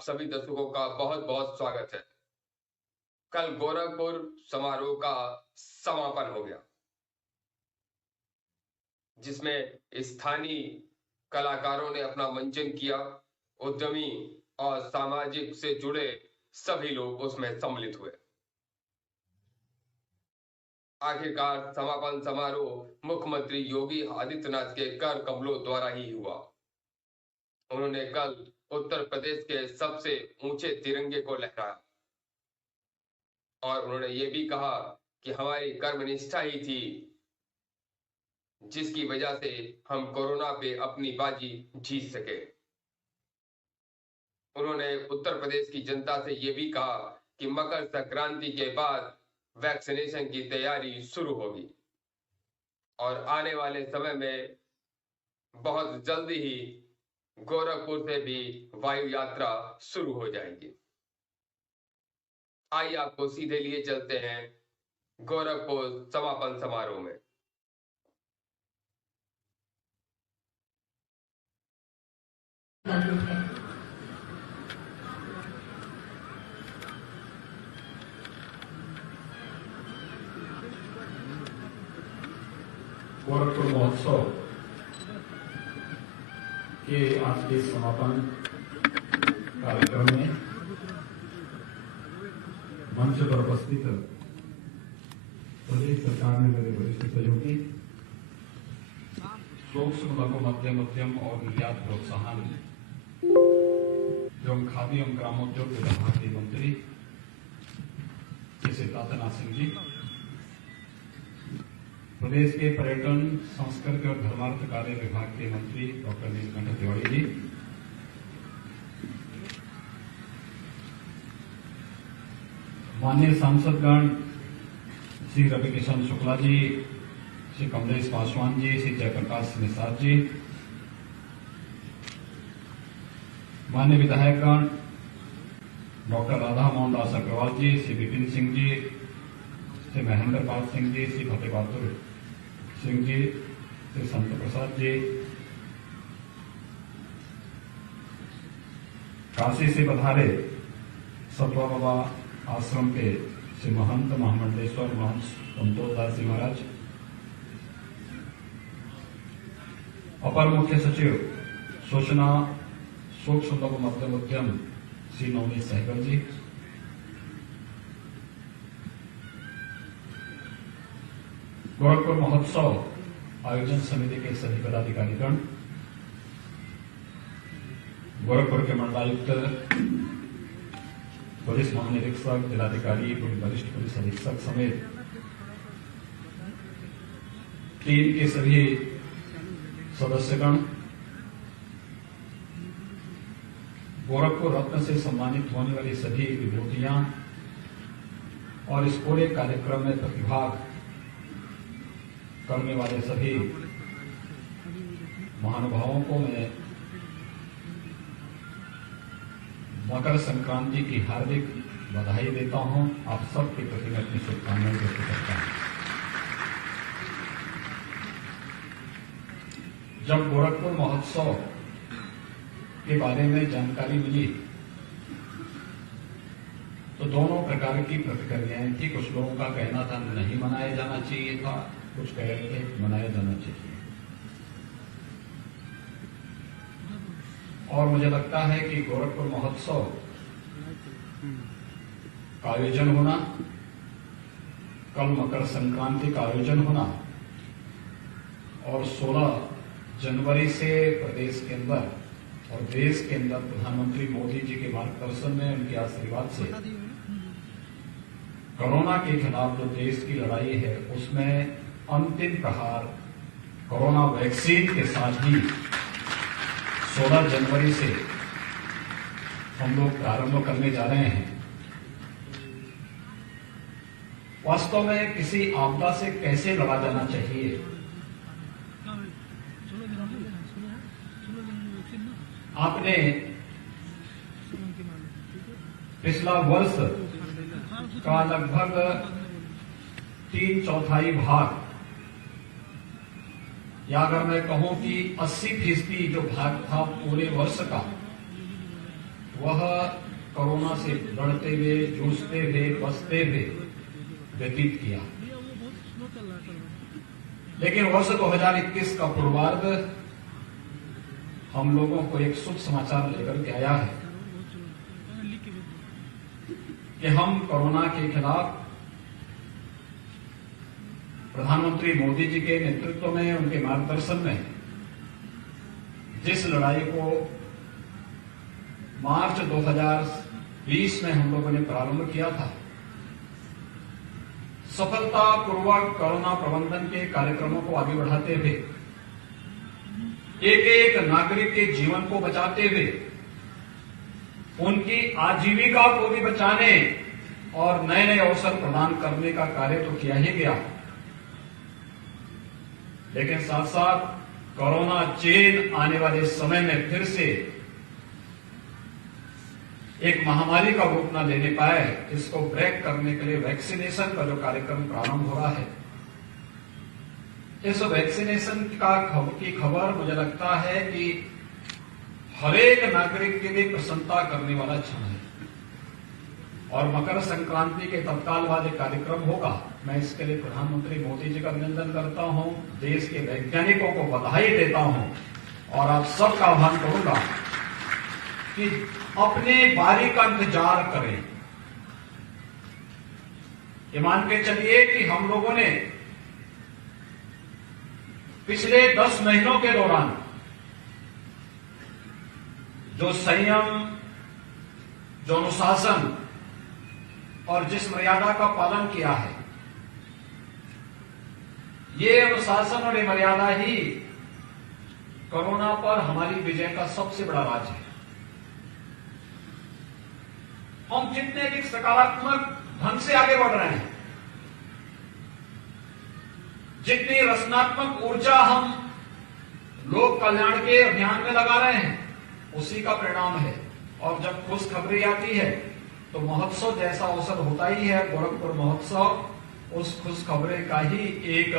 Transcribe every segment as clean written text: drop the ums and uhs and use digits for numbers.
आप सभी दर्शकों का बहुत बहुत स्वागत है। कल गोरखपुर समारोह का समापन हो गया, जिसमें स्थानीय कलाकारों ने अपना मंचन किया। उद्यमी और सामाजिक से जुड़े सभी लोग उसमें सम्मिलित हुए। आखिरकार समापन समारोह मुख्यमंत्री योगी आदित्यनाथ के कर कमलों द्वारा ही हुआ। उन्होंने कल उत्तर प्रदेश के सबसे ऊंचे तिरंगे को लहराया और उन्होंने ये भी कहा कि हमारी कर्मनिष्ठा ही थी जिसकी वजह से हम कोरोना पे अपनी बाजी जीत सके। उन्होंने उत्तर प्रदेश की जनता से ये भी कहा कि मकर संक्रांति के बाद वैक्सीनेशन की तैयारी शुरू होगी और आने वाले समय में बहुत जल्दी ही गोरखपुर से भी वायु यात्रा शुरू हो जाएगी। आइए आपको सीधे लिए चलते हैं गोरखपुर समापन समारोह में। गोरखपुर महोत्सव के आज के समापन कार्यक्रम में मंच पर उपस्थित प्रदेश सरकार में मेरे वरिष्ठ सहयोगी, सूक्ष्म लघु मध्यम और निर्यात प्रोत्साहन एवं खादी एवं ग्रामोद्योग विभाग के मंत्री श्री सिद्धार्थनाथ सिंह जी, प्रदेश के पर्यटन, संस्कृति और धर्मार्थ कार्य विभाग के मंत्री डॉक्टर नीलकंठ तिवारी जी, माननीय सांसदगण श्री रविकिशन शुक्ला जी, श्री कमलेश पासवान जी, श्री जयप्रकाश निषाद जी, माननीय विधायकगण डॉक्टर राधा मोहन दास अग्रवाल जी, श्री विपिन सिंह जी, श्री महेंद्र पाल सिंह जी, श्री फतेह बहादुर सिंह जी, श्री संत प्रसाद जी, काशी से पधारे सतवा बाबा आश्रम के श्री महंत महामंडलेश्वर महंत संतोष दास जी महाराज, अपर मुख्य सचिव सूचना सूक्ष्म लघु मध्यम उद्यम श्री नवनीत सहगल जी, गोरखपुर महोत्सव आयोजन समिति के सभी पदाधिकारीगण, गोरखपुर के मंडलायुक्त, पुलिस महानिरीक्षक, जिलाधिकारी, वरिष्ठ पुलिस अधीक्षक समेत टीम के सभी सदस्यगण, गोरखपुर रत्न से सम्मानित होने वाली सभी विभूतियां और इस पूरे कार्यक्रम में प्रतिभाग करने वाले सभी महानुभावों को मैं मकर संक्रांति की हार्दिक बधाई देता हूं। आप सबके प्रति मैं अपनी शुभकामनाएं व्यक्त करता हूं। जब गोरखपुर महोत्सव के बारे में जानकारी मिली तो दोनों प्रकार की प्रतिक्रियाएं थी। कुछ लोगों का कहना था नहीं मनाया जाना चाहिए था, कुछ कह रहे थे मनाया जाना चाहिए। और मुझे लगता है कि गोरखपुर महोत्सव का आयोजन होना, कल मकर संक्रांति का आयोजन होना और 16 जनवरी से प्रदेश के अंदर और देश के अंदर प्रधानमंत्री मोदी जी के मार्गदर्शन में, उनके आशीर्वाद से कोरोना के खिलाफ जो देश की लड़ाई है उसमें अंतिम प्रहार कोरोना वैक्सीन के साथ ही 16 जनवरी से हम लोग प्रारंभ करने जा रहे हैं। वास्तव में किसी आपदा से कैसे लड़ा जाना चाहिए, आपने पिछला वर्ष का लगभग 3/4 भाग, या अगर मैं कहूं कि 80% जो भाग था पूरे वर्ष का, वह कोरोना से लड़ते हुए, जूझते हुए, बचते हुए व्यतीत किया। लेकिन वर्ष 2021 का पूर्वार्ध हम लोगों को एक शुभ समाचार लेकर के आया है कि हम कोरोना के खिलाफ प्रधानमंत्री मोदी जी के नेतृत्व में, उनके मार्गदर्शन में जिस लड़ाई को मार्च 2020 में हम लोगों ने प्रारंभ किया था, सफलतापूर्वक कोरोना प्रबंधन के कार्यक्रमों को आगे बढ़ाते हुए, एक एक नागरिक के जीवन को बचाते हुए, उनकी आजीविका को भी बचाने और नए नए अवसर प्रदान करने का कार्य तो किया ही गया, लेकिन साथ साथ कोरोना चेन आने वाले समय में फिर से एक महामारी का रूप न लेने पाए, इसको ब्रेक करने के लिए वैक्सीनेशन का जो कार्यक्रम प्रारंभ हो रहा है, इस वैक्सीनेशन की खबर मुझे लगता है कि हर एक नागरिक के लिए प्रसन्नता करने वाला क्षण है। और मकर संक्रांति के तत्काल बाद एक कार्यक्रम होगा। मैं इसके लिए प्रधानमंत्री मोदी जी का अभिनंदन करता हूं, देश के वैज्ञानिकों को बधाई देता हूं और आप सबका आह्वान करूंगा कि अपने बारी का इंतजार करें। ये मान के चलिए कि हम लोगों ने पिछले 10 महीनों के दौरान जो संयम, जो अनुशासन और जिस मर्यादा का पालन किया है, ये अनुशासन और ये मर्यादा ही कोरोना पर हमारी विजय का सबसे बड़ा राज है। हम जितने भी सकारात्मक ढंग से आगे बढ़ रहे हैं, जितनी रचनात्मक ऊर्जा हम लोक कल्याण के अभियान में लगा रहे हैं, उसी का परिणाम है। और जब खुशखबरी आती है तो महोत्सव जैसा अवसर होता ही है। गोरखपुर महोत्सव उस खुशखबरी का ही एक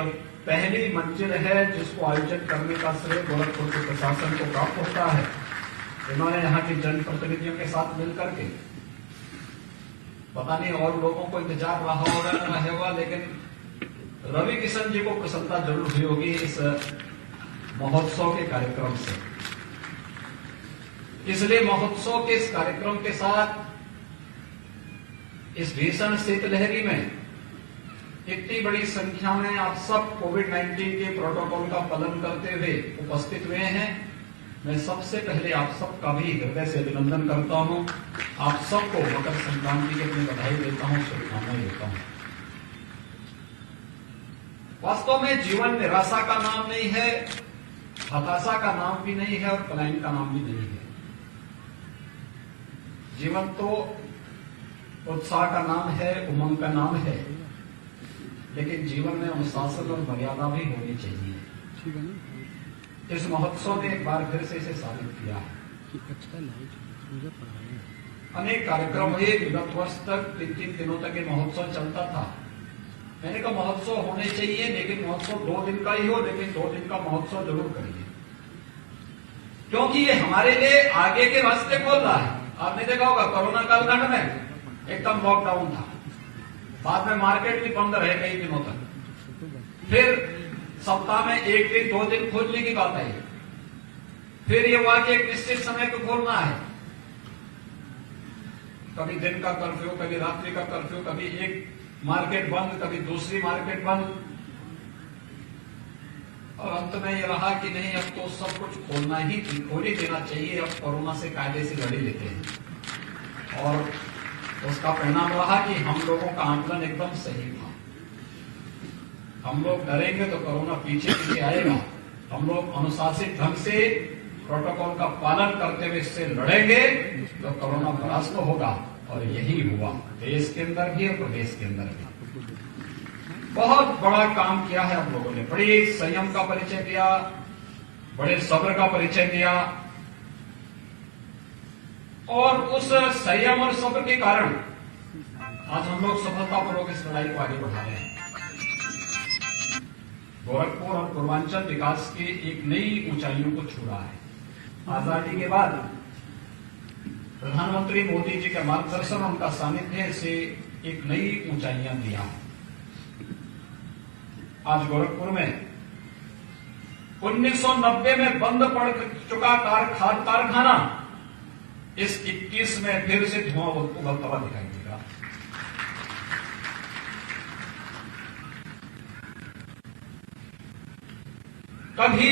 पहली मंजिल है, जिसको आयोजन करने का श्रेय गोरखपुर के प्रशासन को प्राप्त होता है। इन्होंने यहाँ के जनप्रतिनिधियों के साथ मिलकर के, पता नहीं और लोगों को इंतजार रहा होगा न रहेगा, लेकिन रवि किशन जी को प्रसन्नता जरूर हुई होगी इस महोत्सव के कार्यक्रम से। इसलिए महोत्सव के इस कार्यक्रम के साथ इस भीषण शीतलहरी में इतनी बड़ी संख्या में आप सब कोविड-19 के प्रोटोकॉल का पालन करते हुए उपस्थित हुए हैं। मैं सबसे पहले आप सबका भी हृदय से अभिनंदन करता हूं। आप सबको मकर संक्रांति की अपनी बधाई देता हूं, शुभकामनाएं देता हूं। वास्तव में जीवन निराशा का नाम नहीं है, हताशा का नाम भी नहीं है और पलायन का नाम भी नहीं है। जीवन तो उत्साह का नाम है, उमंग का नाम है, लेकिन जीवन में अनुशासन और मर्यादा भी होनी चाहिए। इस महोत्सव ने एक बार फिर से इसे साबित किया है। अनेक कार्यक्रम हुए, विगत वर्ष तक 3 दिनों तक ये महोत्सव चलता था। मैंने कहा महोत्सव होने चाहिए, लेकिन महोत्सव 2 दिन का ही हो, लेकिन 2 दिन का महोत्सव जरूर करिए, क्योंकि ये हमारे लिए आगे के रास्ते खोल रहा है। आपने देखा होगा कोरोना कालखंड में एकदम लॉकडाउन था, बाद में मार्केट भी बंद रहे कई दिनों तक, फिर सप्ताह में 1 दिन 2 दिन खोलने की बात आई, फिर ये हुआ कि एक निश्चित समय को खोलना है। कभी दिन का कर्फ्यू, कभी रात्रि का कर्फ्यू, कभी एक मार्केट बंद, कभी दूसरी मार्केट बंद, और अंत में ये रहा कि नहीं, अब तो सब कुछ खोल ही देना चाहिए, अब कोरोना से कायदे से लड़ लेते हैं। और उसका परिणाम रहा कि हम लोगों का आंकलन एकदम सही था। हम लोग डरेंगे तो कोरोना पीछे पीछे आएगा। हम लोग अनुशासित ढंग से प्रोटोकॉल का पालन करते हुए इससे लड़ेंगे तो कोरोना परास्त होगा, और यही हुआ देश के अंदर भी और प्रदेश के अंदर भी। बहुत बड़ा काम किया है आप लोगों ने, बड़ी संयम का परिचय दिया, बड़े सब्र का परिचय दिया, और उस संयम और सब्र के कारण आज हम लोग सफलतापूर्वक इस लड़ाई को आगे बढ़ा रहे हैं। गोरखपुर और पूर्वांचल विकास की एक नई ऊंचाइयों को छू रहा है। आजादी के बाद प्रधानमंत्री मोदी जी के मार्गदर्शन, उनका सानिध्य से एक नई ऊंचाइयां दिया। आज गोरखपुर में 1990 में बंद पड़ चुका खाद कारखाना इस 21 में फिर से धुआं उगलता हुआ दिखाई देगा। कभी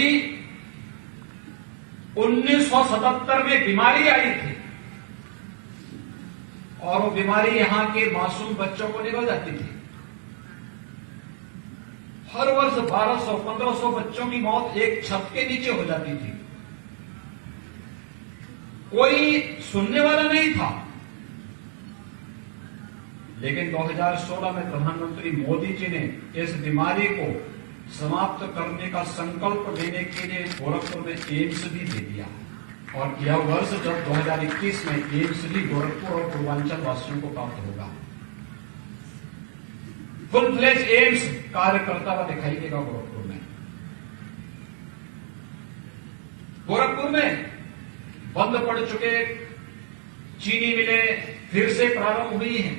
1977 में बीमारी आई थी और वो बीमारी यहां के मासूम बच्चों को निकल जाती थी। हर वर्ष 1200-1500 बच्चों की मौत एक छत के नीचे हो जाती थी। कोई सुनने वाला नहीं था। लेकिन 2016 में प्रधानमंत्री मोदी जी ने इस बीमारी को समाप्त करने का संकल्प लेने के लिए गोरखपुर में एम्स भी दे दिया। और यह वर्ष जब 2021 में एम्स भी गोरखपुर और पूर्वांचल वासियों को प्राप्त होगा। फुल फ्लेज एम्स कार्य करता हुआ दिखाई देगा गोरखपुर में। गोरखपुर में बंद पड़ चुके चीनी मिलें फिर से प्रारंभ हुई हैं।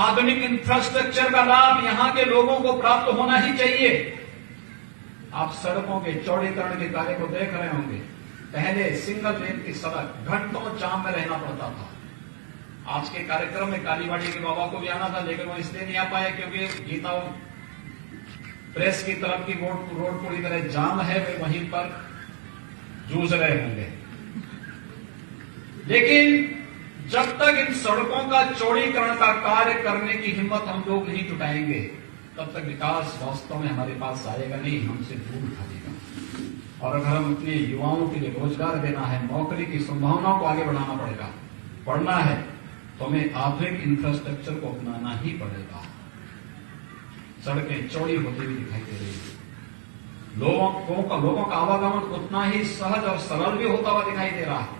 आधुनिक इंफ्रास्ट्रक्चर का लाभ यहां के लोगों को प्राप्त होना ही चाहिए। आप सड़कों के चौड़ीकरण के कार्य को देख रहे होंगे। पहले सिंगल लेन की सड़क घंटों जाम में रहना पड़ता था। आज के कार्यक्रम में कालीवाड़ी के बाबा को भी आना था, लेकिन वो इसलिए नहीं आ पाए क्योंकि गीता प्रेस की तरफ की रोड पूरी तरह जाम है, वे वहीं पर जूझ रहे होंगे। लेकिन जब तक इन सड़कों का चौड़ीकरण का कार्य करने की हिम्मत हम लोग नहीं जुटाएंगे, तब तक विकास वास्तव में हमारे पास आएगा नहीं, हमसे दूर भागेगा। और अगर हम अपने युवाओं के लिए रोजगार देना है, नौकरी की संभावनाओं को आगे बढ़ाना पड़ेगा, पढ़ना है, तो हमें आधुनिक इंफ्रास्ट्रक्चर को अपनाना ही पड़ेगा। सड़कें चौड़ी होती हुई दिखाई दे रही है। लोगों का आवागमन उतना ही सहज और सरल भी होता हुआ दिखाई दे रहा है।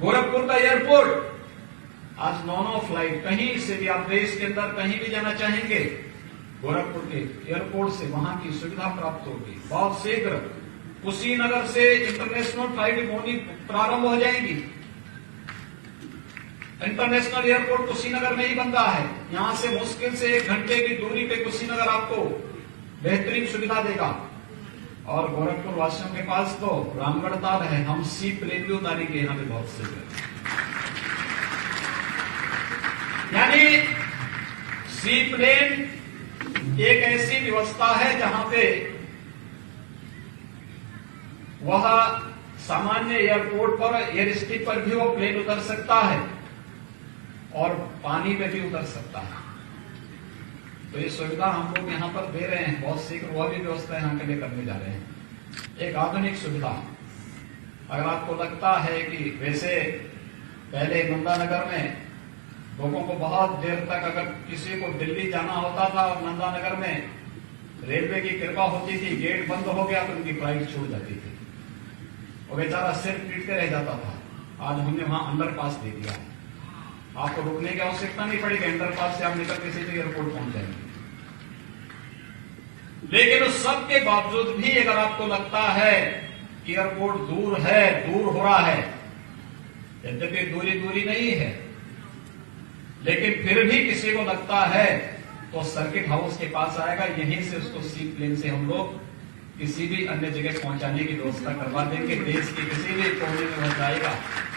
गोरखपुर का एयरपोर्ट आज 9 फ्लाइट, कहीं से भी आप देश के अंदर कहीं भी जाना चाहेंगे, गोरखपुर के एयरपोर्ट से वहां की सुविधा प्राप्त होगी। बहुत शीघ्र कुशीनगर से इंटरनेशनल फ्लाइट होनी प्रारंभ हो जाएगी। इंटरनेशनल एयरपोर्ट कुशीनगर में ही बन रहा है। यहां से मुश्किल से 1 घंटे की दूरी पे कुशीनगर आपको बेहतरीन सुविधा देगा। और गोरखपुर वासियों के पास तो रामगढ़ ताल है, हम सी प्लेन भी उतारेंगे यहां पे बहुत शीघ्र। यानी सी प्लेन एक ऐसी व्यवस्था है जहां पे वह सामान्य एयरपोर्ट पर, एयर स्ट्रिप पर भी वो प्लेन उतर सकता है और पानी में भी उतर सकता है। तो ये सुविधा हम लोग यहां पर दे रहे हैं। बहुत शीघ्र वह भी व्यवस्था यहां के लिए करने जा रहे हैं। एक आधुनिक सुविधा। अगर आपको लगता है कि वैसे पहले नंदानगर में लोगों को बहुत देर तक अगर किसी को दिल्ली जाना होता था और नंदानगर में रेलवे की कृपा होती थी, गेट बंद हो गया तो उनकी फ्लाइट छूट जाती थी और बेचारा सिर पीटते रह जाता था। आज हमने वहां अंडरपास दे दिया है। आपको रुकने की आवश्यकता नहीं पड़ेगी, अंडरपास से आप निकल के सीधे एयरपोर्ट पहुंच जाएंगे। लेकिन उस सब के बावजूद भी अगर आपको लगता है कि एयरपोर्ट दूर है, दूर हो रहा है, यद्यपि दूरी नहीं है, लेकिन फिर भी किसी को लगता है तो सर्किट हाउस के पास आएगा। यहीं से उसको सी प्लेन से हम लोग किसी भी अन्य जगह पहुंचाने की व्यवस्था करवा देंगे। देश के किसी भी कोने में हो जाएगा।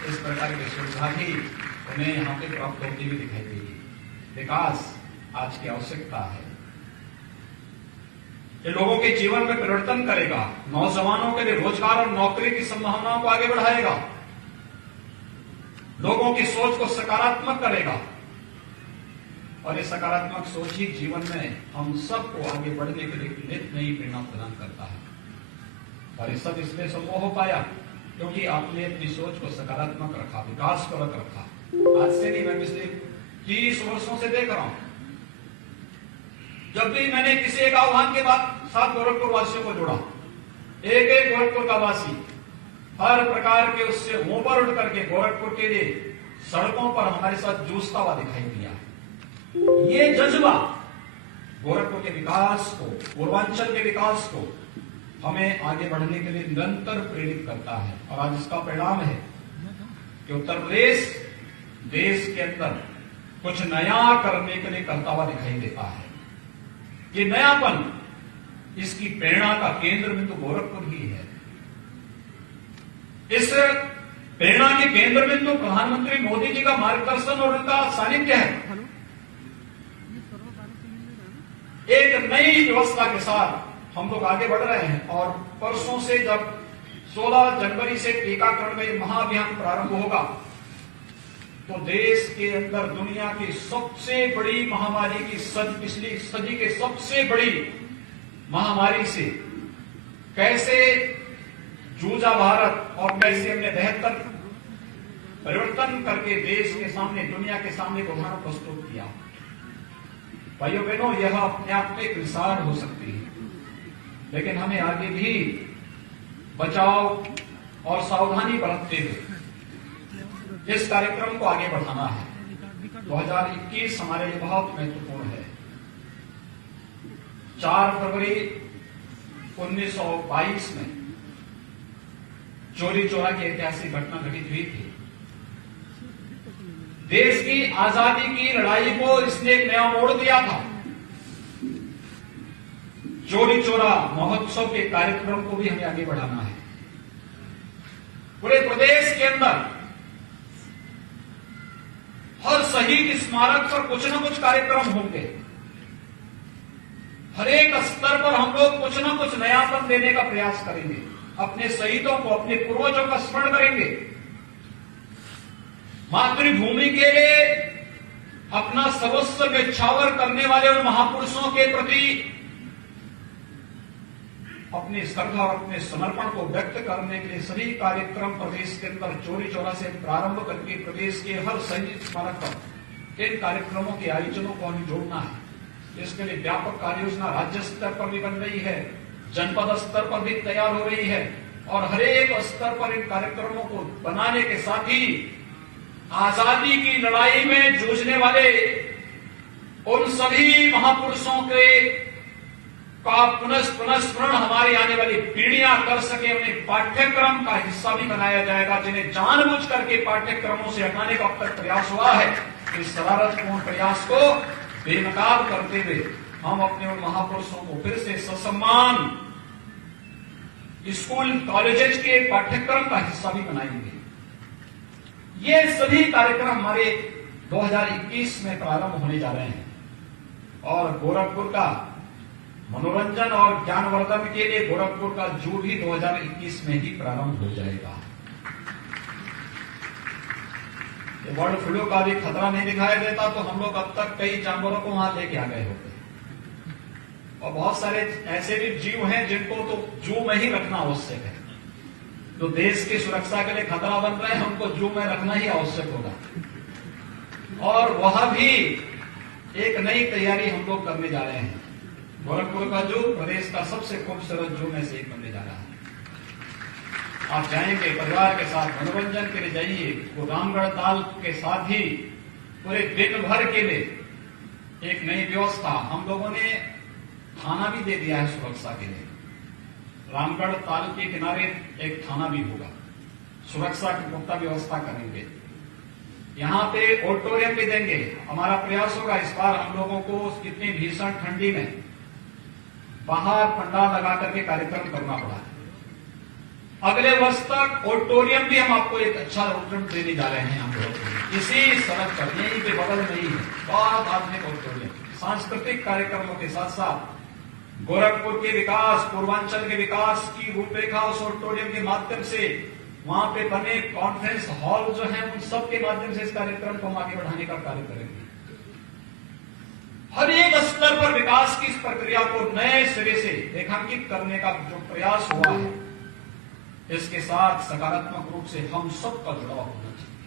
इस प्रकार की सुविधा भी उन्हें यहाँ पे प्राप्त होती हुई दिखाई देगी। विकास आज की आवश्यकता है। ये लोगों के जीवन में परिवर्तन करेगा, नौजवानों के लिए रोजगार और नौकरी की संभावनाओं को आगे बढ़ाएगा, लोगों की सोच को सकारात्मक करेगा। और ये सकारात्मक सोच ही जीवन में हम सबको आगे बढ़ने के लिए नित नई प्रेरणा प्रदान करता है। और ये सब इसलिए संभव हो पाया क्योंकि आपने अपनी सोच को सकारात्मक रखा, विकास परक रखा। आज से नहीं, मैं पिछले 30 वर्षों से देख रहा हूं। जब भी मैंने किसी एक आह्वान के साथ गोरखपुर वासियों को जोड़ा, एक गोरखपुर का वासी हर प्रकार के उससे ऊपर उठ करके गोरखपुर के लिए सड़कों पर हमारे साथ जूझता हुआ दिखाई दिया। ये जज्बा गोरखपुर के विकास को, पूर्वांचल के विकास को हमें आगे बढ़ने के लिए निरंतर प्रेरित करता है। और आज इसका परिणाम है कि उत्तर प्रदेश देश के अंदर कुछ नया करने के लिए करता हुआ दिखाई देता है। ये नयापन, इसकी प्रेरणा का केंद्र बिंदु गोरखपुर ही है। इस प्रेरणा के केंद्र बिंदु प्रधानमंत्री मोदी जी का मार्गदर्शन और उनका सानिध्य है। एक नई व्यवस्था के साथ हम लोग आगे बढ़ रहे हैं और परसों से जब 16 जनवरी से टीकाकरण में महाअभियान प्रारंभ होगा तो देश के अंदर दुनिया की सबसे बड़ी महामारी की पिछली सदी के सबसे बड़ी महामारी से कैसे जूझा भारत और कैसे हमने बेहतर परिवर्तन करके देश के सामने, दुनिया के सामने उदाहरण प्रस्तुत किया। भाइयों बहनों, यह अपने आप में एक मिसाल हो सकती है, लेकिन हमें आगे भी बचाव और सावधानी बरतते हुए इस कार्यक्रम को आगे बढ़ाना है। 2021 हमारे लिए बहुत महत्वपूर्ण है। 4 फरवरी 1922 में चोरी चोरा की ऐतिहासिक घटना घटित हुई थी। देश की आजादी की लड़ाई को इसने एक नया मोड़ दिया था। चोरी चोरा महोत्सव के कार्यक्रम को भी हमें आगे बढ़ाना है। पूरे प्रदेश के अंदर हर शहीद स्मारक पर कुछ न कुछ कार्यक्रम होंगे। हर एक स्तर पर हम लोग कुछ न कुछ नयापन देने का प्रयास करेंगे। अपने शहीदों को, अपने पूर्वजों का स्मरण करेंगे। मातृभूमि के लिए अपना सर्वस्व न्यौछावर करने वाले उन महापुरुषों के प्रति अपनी श्रद्धा और अपने समर्पण को व्यक्त करने के लिए सभी कार्यक्रम प्रदेश के अंदर चोरी चोरा से प्रारंभ करके प्रदेश के हर शहीद स्मारक पर इन कार्यक्रमों के आयोजनों को हमें जोड़ना है। इसके लिए व्यापक कार्य योजना राज्य स्तर पर भी बन रही है, जनपद स्तर पर भी तैयार हो रही है और हर एक स्तर पर इन कार्यक्रमों को बनाने के साथ ही आजादी की लड़ाई में जूझने वाले उन सभी महापुरुषों के का पुनः स्मरण हमारी आने वाली पीढ़ियां कर सके, उन्हें पाठ्यक्रम का हिस्सा भी बनाया जाएगा। जिन्हें जानबूझ करके पाठ्यक्रमों से हटाने का अब तक प्रयास हुआ है, इस शरारतपूर्ण प्रयास को बेनकाब करते हुए हम अपने उन महापुरुषों को फिर से ससम्मान स्कूल कॉलेजेस के पाठ्यक्रम का हिस्सा भी बनाएंगे। ये सभी कार्यक्रम हमारे 2021 में प्रारंभ होने जा रहे हैं और गोरखपुर का मनोरंजन और ज्ञानवर्धन के लिए गोरखपुर का जू भी 2021 में ही प्रारंभ हो जाएगा। बर्ड फ्लू का भी खतरा नहीं दिखाई देता तो हम लोग अब तक कई जानवरों को वहां लेके आ गए होते और बहुत सारे ऐसे भी जीव हैं जिनको तो जू में ही रखना आवश्यक है। तो देश की सुरक्षा के लिए खतरा बन रहे हैं, उनको जू में रखना ही आवश्यक होगा और वह भी एक नई तैयारी हम लोग करने जा रहे हैं। गोरखपुर का जू प्रदेश का सबसे खूबसूरत जू में से एक बनने जा रहा है। आप जाएंगे परिवार के साथ मनोरंजन के लिए जाइए, वो रामगढ़ ताल के साथ ही पूरे दिन भर के लिए एक नई व्यवस्था हम लोगों ने थाना भी दे दिया है सुरक्षा के लिए। रामगढ़ ताल के किनारे एक थाना भी होगा, सुरक्षा की पुख्ता व्यवस्था करेंगे। यहाँ पे ऑडिटोरियम भी देंगे। हमारा प्रयास होगा इस बार हम लोगों को इतनी भीषण ठंडी में बाहर पंडाल लगा करके कार्यक्रम करना पड़ा। अगले वर्ष तक ऑडिटोरियम भी हम आपको एक अच्छा ऑडिटोरियम देने जा रहे हैं। हम लोग इसी सड़क पर यहीं के बगल में ही है बहुत आधुनिक ऑडिटोरियम। सांस्कृतिक कार्यक्रमों के साथ साथ गोरखपुर के विकास, पूर्वांचल के विकास की रूपरेखा उस ऑडिटोरियम के माध्यम से, वहां पे बने कॉन्फ्रेंस हॉल जो है उन सब के माध्यम से इस कार्यक्रम को हम आगे बढ़ाने का कार्य करेंगे। हर एक स्तर पर विकास की इस प्रक्रिया को नए सिरे से रेखांकित करने का जो प्रयास हुआ है, इसके साथ सकारात्मक रूप से हम सबका जुड़ाव होना चाहिए।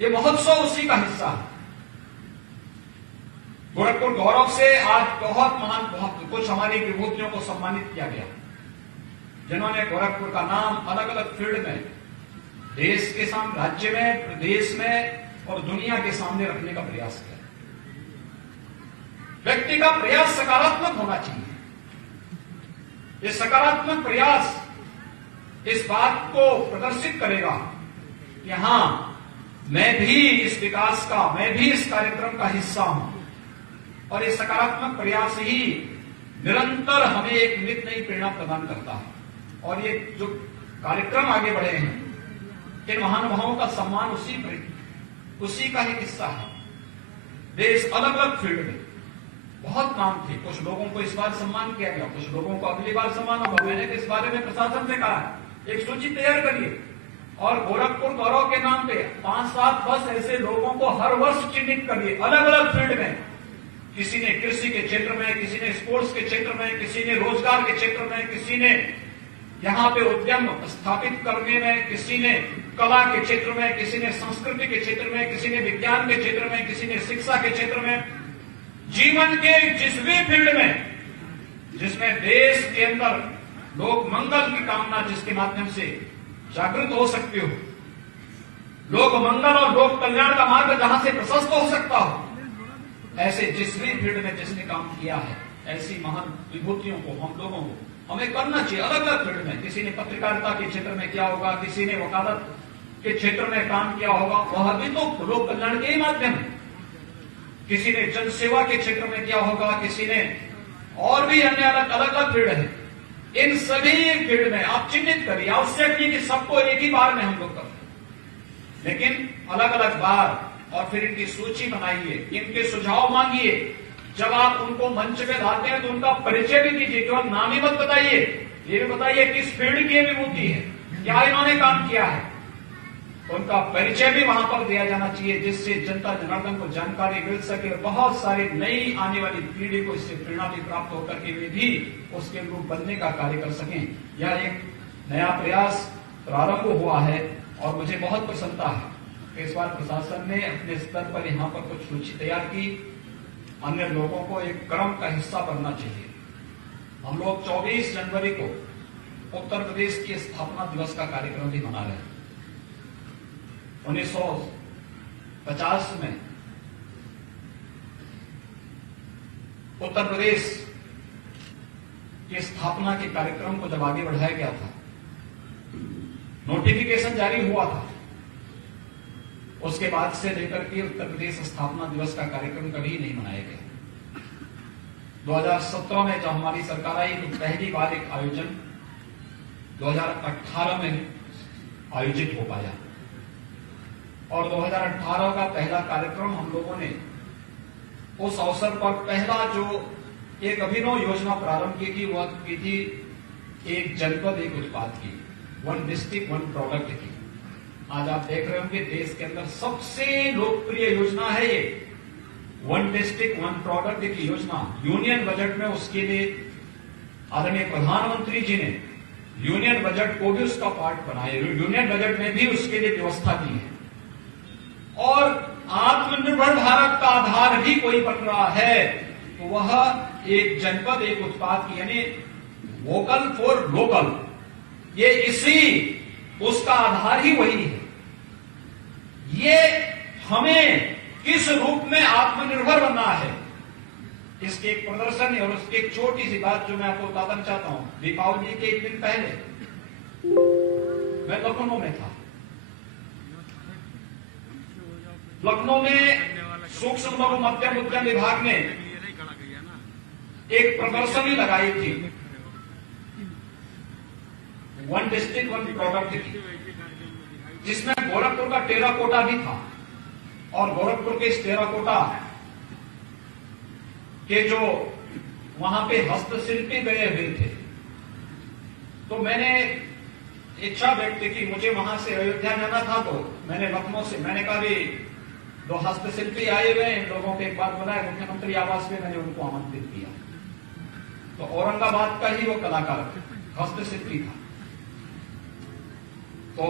ये महोत्सव उसी का हिस्सा है। गोरखपुर गौरव से आज बहुत कुछ हमारी विभूतियों को सम्मानित किया गया, जिन्होंने गोरखपुर का नाम अलग अलग फील्ड में देश के सामने, राज्य में, प्रदेश में और दुनिया के सामने रखने का प्रयास किया। व्यक्ति का प्रयास सकारात्मक होना चाहिए। ये सकारात्मक प्रयास इस बात को प्रदर्शित करेगा कि हां, मैं भी इस विकास का, मैं भी इस कार्यक्रम का हिस्सा हूं। और ये सकारात्मक प्रयास ही निरंतर हमें एक नित नई प्रेरणा प्रदान करता है। और ये जो कार्यक्रम आगे बढ़े हैं, इन महानुभावों का सम्मान उसी का ही हिस्सा है। देश अलग अलग फील्ड में बहुत नाम थे, कुछ लोगों को इस बार सम्मान किया गया, कुछ लोगों को अगली बार सम्मान होगा। मैंने इस बारे में प्रशासन से कहा, एक सूची तैयार करिए और गोरखपुर गौरव के नाम पे 5-7-10 ऐसे लोगों को हर वर्ष चिन्हित करिए, अलग अलग फील्ड में। किसी ने कृषि के क्षेत्र में, किसी ने स्पोर्ट्स के क्षेत्र में, किसी ने रोजगार के क्षेत्र में, किसी ने यहाँ पे उद्यम स्थापित करने में, किसी ने कला के क्षेत्र में, किसी ने संस्कृति के क्षेत्र में, किसी ने विज्ञान के क्षेत्र में, किसी ने शिक्षा के क्षेत्र में। जीवन के जिस भी फील्ड में जिसमें देश के अंदर लोक मंगल की कामना जिसके माध्यम से जागृत हो सकती हो, लोक मंगल और लोक कल्याण का मार्ग जहां से प्रशस्त हो सकता हो, ऐसे जिस भी फील्ड में जिसने काम किया है, ऐसी महान विभूतियों को हम लोगों को हमें करना चाहिए। अलग अलग फील्ड में, किसी ने पत्रकारिता के क्षेत्र में किया होगा, किसी ने वकालत के क्षेत्र में काम किया होगा, वह भी तो लोक कल्याण के ही माध्यम है। किसी ने जन सेवा के क्षेत्र में किया होगा, किसी ने और भी अन्य अलग अलग फील्ड है। इन सभी फील्ड में आप चिन्हित करिए, आवश्यक नहीं कि सबको एक ही बार में हम लोग करें, लेकिन अलग अलग बार, और फिर इनकी सूची बनाइए, इनके सुझाव मांगिए। जब आप उनको मंच पे लाते हैं तो उनका परिचय भी दीजिए, केवल नाम ही मत बताइए, ये भी बताइए किस फील्ड की विभूति है, क्या इन्होंने काम किया है। उनका परिचय भी वहां पर दिया जाना चाहिए, जिससे जनता जनार्दन को जानकारी मिल सके और बहुत सारी नई आने वाली पीढ़ी को इससे प्रेरणा भी प्राप्त होकर के वे भी उसके अनुरूप बनने का कार्य कर सकें। यह एक नया प्रयास प्रारंभ हुआ है और मुझे बहुत प्रसन्नता है कि इस बार प्रशासन ने अपने स्तर पर यहाँ पर कुछ सूची तैयार की। अन्य लोगों को एक क्रम का हिस्सा बनना चाहिए। हम लोग 24 जनवरी को उत्तर प्रदेश के स्थापना दिवस का कार्यक्रम भी मना रहे हैं। 1950 में उत्तर प्रदेश की स्थापना के कार्यक्रम को जब आगे बढ़ाया गया था, नोटिफिकेशन जारी हुआ था, उसके बाद से लेकर के उत्तर प्रदेश स्थापना दिवस का कार्यक्रम कभी नहीं मनाया गया। 2017 में जब हमारी सरकार आई तो पहली बार एक आयोजन 2018 में आयोजित हो पाया और 2018 का पहला कार्यक्रम हम लोगों ने उस अवसर पर पहला जो एक अभिनव योजना प्रारंभ की थी वह की थी एक जनपद एक उत्पाद की, 1 डिस्ट्रिक्ट 1 प्रोडक्ट की। आज आप देख रहे होंगे देश के अंदर सबसे लोकप्रिय योजना है ये 1 डिस्ट्रिक्ट 1 प्रोडक्ट की योजना। यूनियन बजट में उसके लिए आदरणीय प्रधानमंत्री जी ने यूनियन बजट को भी उसका पार्ट बनाया, यूनियन बजट में भी उसके लिए व्यवस्था की है। और आत्मनिर्भर भारत का आधार भी कोई बन रहा है तो वह एक जनपद एक उत्पाद की, यानी वोकल फॉर लोकल, ये इसी उसका आधार ही वही है। ये हमें किस रूप में आत्मनिर्भर बनना है, इसके एक प्रदर्शन है। और उसकी एक छोटी सी बात जो मैं आपको बताना चाहता हूं, दीपावली के एक दिन पहले मैं लखनऊ में था। लखनऊ में सूक्ष्म लघु मध्यम उद्यम विभाग ने एक प्रदर्शनी लगाई थी 1 डिस्ट्रिक्ट 1 प्रोडक्ट की, जिसमें गोरखपुर का टेराकोटा भी था। और गोरखपुर के इस टेराकोटा के जो वहां पे हस्तशिल्पी गए हुए थे, तो मैंने इच्छा व्यक्त की, मुझे वहां से अयोध्या जाना था, तो मैंने लखनऊ से मैंने कहा भी 2 हस्तशिल्पी आए हुए हैं, इन लोगों के एक बात बनाया, मुख्यमंत्री आवास में मैंने उनको आमंत्रित किया। तो औरंगाबाद का ही वो कलाकार हस्तशिल्पी था। तो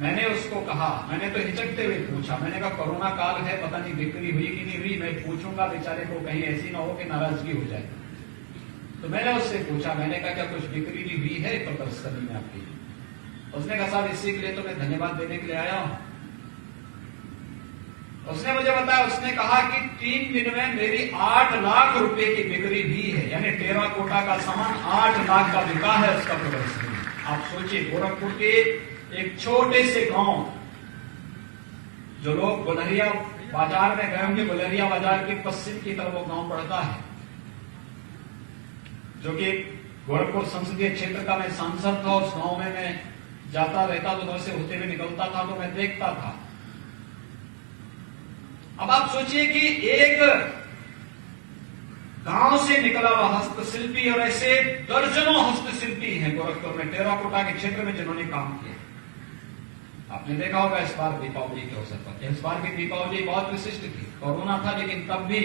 मैंने उसको कहा, मैंने तो हिचकते हुए पूछा, मैंने कहा कोरोना काल है, पता नहीं बिक्री हुई कि नहीं हुई, मैं पूछूंगा बेचारे को, कहीं ऐसी ना हो कि नाराजगी हो जाए। तो मैंने उससे पूछा, मैंने कहा क्या कुछ बिक्री भी हुई है प्रदर्शनी में आपकी? उसने कहा साहब इसी के लिए तो मैं धन्यवाद देने के लिए आया हूं। उसने मुझे बताया, उसने कहा कि 3 दिन में मेरी 8 लाख रुपए की बिक्री भी है, यानी टेराकोटा का सामान 8 लाख का बिका है उसका प्रदर्शनी। आप सोचिए, गोरखपुर के एक छोटे से गांव, जो लोग गुलरिया बाजार में गए होंगे, गुलरिया बाजार के पश्चिम की तरफ वो गांव पड़ता है, जो कि गोरखपुर संसदीय क्षेत्र का मैं सांसद था। उस गांव में मैं जाता रहता, तो उधर से होते हुए निकलता था, तो मैं देखता था। अब आप सोचिए कि एक गांव से निकला हुआ हस्तशिल्पी, और ऐसे दर्जनों हस्तशिल्पी हैं गोरखपुर में टेराकोटा के क्षेत्र में जिन्होंने काम किया। आपने देखा होगा इस बार दीपावली के अवसर पर, इस बार की दीपावली बहुत विशिष्ट थी। कोरोना था, लेकिन तब भी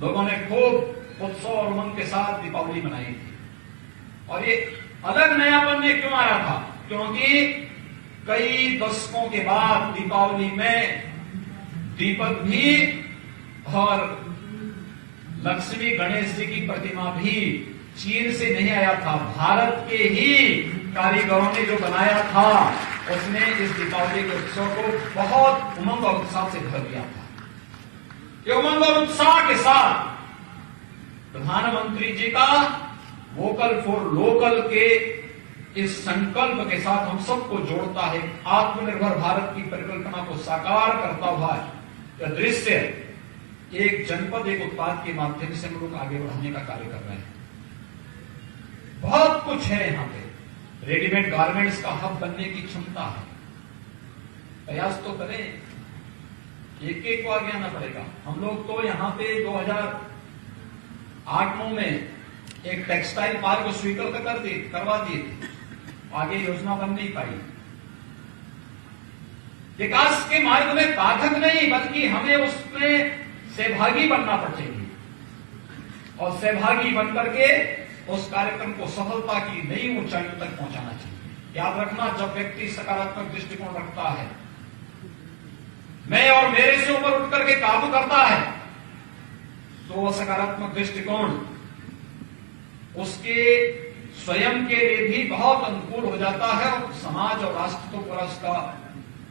लोगों ने खूब उत्सव और उमंग के साथ दीपावली मनाई थी। और ये अलग नयापन में क्यों आया था? क्योंकि कई दशकों के बाद दीपावली में दीपक भी और लक्ष्मी गणेश जी की प्रतिमा भी चीन से नहीं आया था, भारत के ही कारीगरों ने जो बनाया था, उसने इस दीपावली के उत्सव को बहुत उमंग और उत्साह से भर दिया था। ये उमंग और उत्साह के साथ प्रधानमंत्री जी का वोकल फॉर लोकल के इस संकल्प के साथ हम सबको जोड़ता है। आत्मनिर्भर भारत की परिकल्पना को साकार करता हुआ यह दृश्य एक जनपद एक उत्पाद के माध्यम से हम लोग आगे बढ़ाने का कार्य कर रहे हैं। बहुत कुछ है यहाँ पे, रेडीमेड गारमेंट्स का हब बनने की क्षमता है। प्रयास तो करें, एक एक को आगे आना पड़ेगा। हम लोग तो यहाँ पे 2008-9 में एक टेक्सटाइल पार्क को स्वीकृत करवा दिए थे, आगे योजना बन नहीं पाई। विकास के मार्ग में बाधक नहीं, बल्कि हमें उसमें सहभागी बनना पड़ेगी, और सहभागी बनकर के उस कार्यक्रम को सफलता की नई ऊंचाइयों तक पहुंचाना चाहिए। याद रखना, जब व्यक्ति सकारात्मक दृष्टिकोण रखता है, मैं और मेरे से ऊपर उठ करके काबू करता है, तो वह सकारात्मक दृष्टिकोण उसके स्वयं के लिए भी बहुत अनुकूल हो जाता है, और समाज और राष्ट्र तो पूरा उसका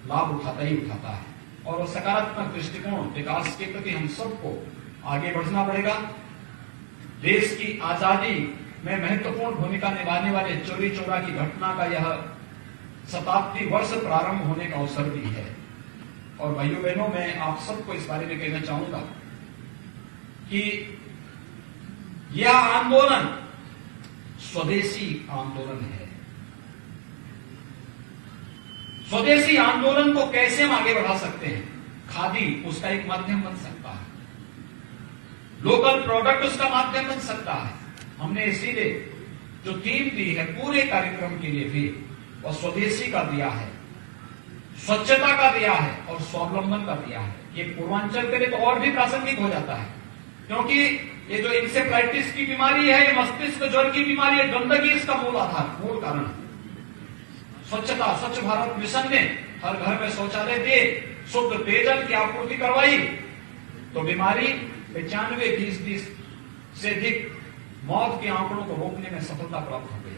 लाभ उठाता ही उठाता है। और वो सकारात्मक दृष्टिकोण विकास के प्रति हम सबको आगे बढ़ना पड़ेगा। देश की आजादी में महत्वपूर्ण भूमिका निभाने वाले चौरी चौरा की घटना का यह 87 वर्ष प्रारंभ होने का अवसर भी है। और भाइयों बहनों, मैं आप सबको इस बारे में कहना चाहूंगा कि यह आंदोलन स्वदेशी आंदोलन है। स्वदेशी आंदोलन को कैसे हम आगे बढ़ा सकते हैं? खादी उसका एक माध्यम बन सकता है, लोकल प्रोडक्ट उसका माध्यम बन सकता है। हमने इसीलिए जो थीम दी है पूरे कार्यक्रम के लिए भी, और स्वदेशी का दिया है, स्वच्छता का दिया है, और स्वावलंबन का दिया है। ये पूर्वांचल के लिए तो और भी प्रासंगिक हो जाता है, क्योंकि ये जो इंसेफ्लाइटिस की बीमारी है, ये मस्तिष्क ज्वर की बीमारी है, गंदगी इसका मूल आधार, मूल कारण है। स्वच्छता, स्वच्छ भारत मिशन ने हर घर में शौचालय दिए, शुद्ध पेयजल की आपूर्ति करवाई, तो बीमारी 95% से अधिक मौत के आंकड़ों को रोकने में सफलता प्राप्त हो गई।